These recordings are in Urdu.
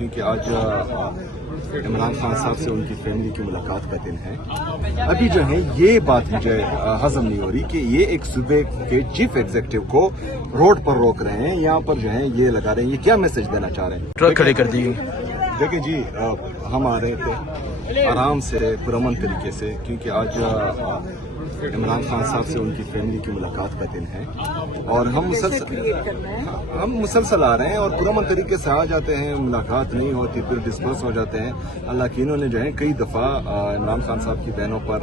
کیونکہ آج عمران خان صاحب سے ان کی فیملی کی ملاقات کا دن ہے. ابھی جو ہے یہ بات مجھے ہضم نہیں ہو رہی کہ یہ ایک صوبے کے چیف ایگزیکٹو کو روڈ پر روک رہے ہیں, یہاں پر جو ہے یہ لگا رہے ہیں. یہ کیا میسج دینا چاہ رہے ہیں؟ ٹرک کھڑی کر دی. دیکھیں جی, ہم آ رہے تھے آرام سے پرامن طریقے سے, کیونکہ آج عمران خان صاحب سے ان کی فیملی کی ملاقات کا دن ہے, اور ہم مسلسل آ رہے ہیں اور پرامن طریقے سے آ جاتے ہیں. ملاقات نہیں ہوتی, پھر ڈسپرس ہو جاتے ہیں. اللہ کی انہوں نے جو ہے کئی دفعہ عمران خان صاحب کی بہنوں پر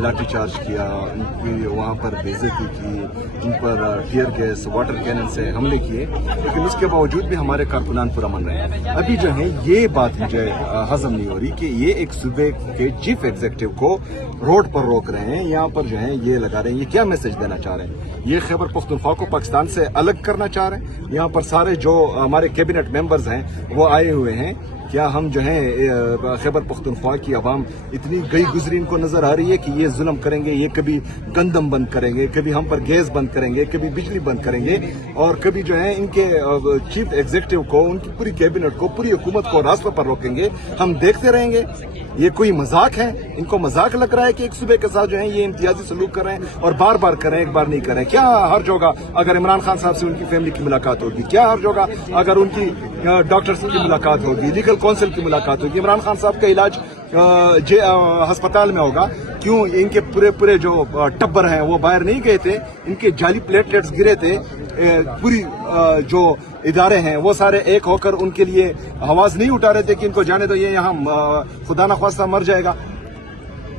لاٹھی چارج کیا, ان کی وہاں پر بے عزتی کی, ان پر ٹیئر گیس واٹر کینن سے حملے کیے, لیکن اس کے باوجود بھی ہمارے کارکنان پرامن رہے. ابھی جو ہے یہ بات مجھے ہضم نہیں ہو رہی کہ یہ ایک صوبے کے چیف ایگزیکٹو کو روڈ پر روک رہے ہیں, یہاں پر جو ہے یہ لگا رہے ہیں. یہ کیا میسج دینا چاہ رہے ہیں؟ یہ خیبر پختونخوا کو پاکستان سے الگ کرنا چاہ رہے ہیں. یہاں پر سارے جو ہمارے کیبنٹ ممبرز ہیں وہ آئے ہوئے ہیں. کیا ہم جو ہیں خیبر پختونخوا کی عوام اتنی گئی گزری ان کو نظر آ رہی ہے کہ یہ ظلم کریں گے, یہ کبھی گندم بند کریں گے, کبھی ہم پر گیس بند کریں گے, کبھی بجلی بند کریں گے, اور کبھی جو ہے ان کے چیف ایگزیکٹو کو, ان کی پوری کیبنٹ کو, پوری حکومت کو راستوں پر روکیں گے؟ ہم دیکھتے رہیں گے؟ یہ کوئی مذاق ہے؟ ان کو مذاق لگ رہا ہے کہ ایک صوبے کے ساتھ جو ہے یہ امتیازی سلوک کر رہے ہیں, اور بار بار کریں, ایک بار نہیں کریں. کیا حرج ہوگا اگر عمران خان صاحب سے ان کی فیملی کی ملاقات ہوگی؟ کیا حرج ہوگا اگر ان کی ڈاکٹر کی ملاقات ہوگی, لیگل کونسل کی ملاقات ہوگی؟ عمران خان صاحب کا علاج ہسپتال میں ہوگا. کیوں ان کے پورے جو ٹبر ہیں وہ باہر نہیں گئے تھے؟ ان کے جعلی پلیٹلیٹس گرے تھے. پوری جو ادارے ہیں وہ سارے ایک ہو کر ان کے لیے آواز نہیں اٹھا رہے تھے کہ ان کو جانے دو, یہ یہاں خدا نخواستہ مر جائے گا.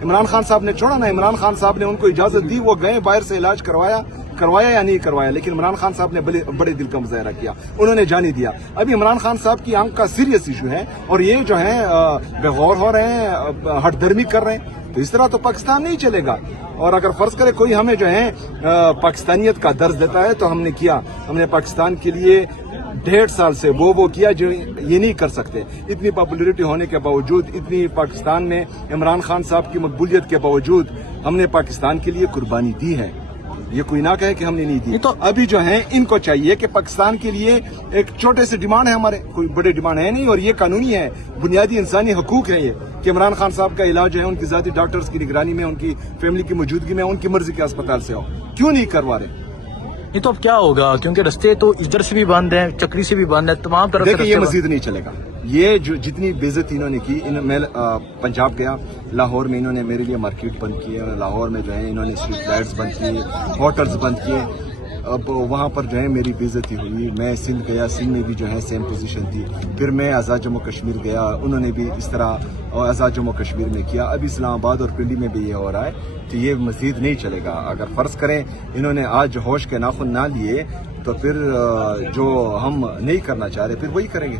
عمران خان صاحب نے چھوڑا نا, عمران خان صاحب نے ان کو اجازت دی, وہ گئے باہر سے علاج کروایا یا نہیں کروایا, لیکن عمران خان صاحب نے بڑے دل کا مظاہرہ کیا, انہوں نے جانے دیا. ابھی عمران خان صاحب کی آنکھ کا سیریس ایشو ہے, اور یہ جو ہے بے غور ہو رہے ہیں, ہٹ درمی کر رہے ہیں. تو اس طرح تو پاکستان نہیں چلے گا. اور اگر فرض کرے کوئی ہمیں جو ہے پاکستانیت کا درس دیتا ہے تو ہم نے کیا, ہم نے پاکستان کے لیے 1.5 سال سے وہ کیا جو یہ نہیں کر سکتے. اتنی پاپولیرٹی ہونے کے باوجود, اتنی پاکستان میں عمران خان صاحب کی مقبولیت کے باوجود ہم نے پاکستان کے لیے قربانی دی ہے. یہ کوئی نہ کہے کہ ہم نے نہیں دی. تو ابھی جو ہے ان کو چاہیے کہ پاکستان کے لیے ایک چھوٹے سے ڈیمانڈ ہے, ہمارے کوئی بڑے ڈیمانڈ ہے نہیں, اور یہ قانونی ہے, بنیادی انسانی حقوق ہے یہ, کہ عمران خان صاحب کا علاج جو ہے ان کی ذاتی ڈاکٹرز کی نگرانی میں, ان کی فیملی کی موجودگی میں, ان کی مرضی کے اسپتال سے ہو. کیوں نہیں کروا رہے؟ یہ تو اب کیا ہوگا, کیونکہ رستے تو ادھر سے بھی بند ہیں, چکری سے بھی بند ہے, تمام طرف سے. دیکھیں یہ مزید نہیں چلے گا. یہ جو جتنی بے عزتی انہوں نے کی, میں پنجاب گیا, لاہور میں انہوں نے میرے لیے مارکیٹ بند کی ہے, لاہور میں جو ہے انہوں نے اسٹریٹ لائٹس بند کیے, ہوٹلز بند کیے. اب وہاں پر جو ہے میری بے عزتی ہوئی. میں سندھ گیا, سندھ میں بھی جو ہے سیم پوزیشن تھی. پھر میں آزاد جموں کشمیر گیا, انہوں نے بھی اس طرح آزاد جموں کشمیر میں کیا. اب اسلام آباد اور پنڈی میں بھی یہ ہو رہا ہے. تو یہ مزید نہیں چلے گا. اگر فرض کریں انہوں نے آج ہوش کے ناخن نہ لیے تو پھر جو ہم نہیں کرنا چاہ رہے پھر وہی کریں گے.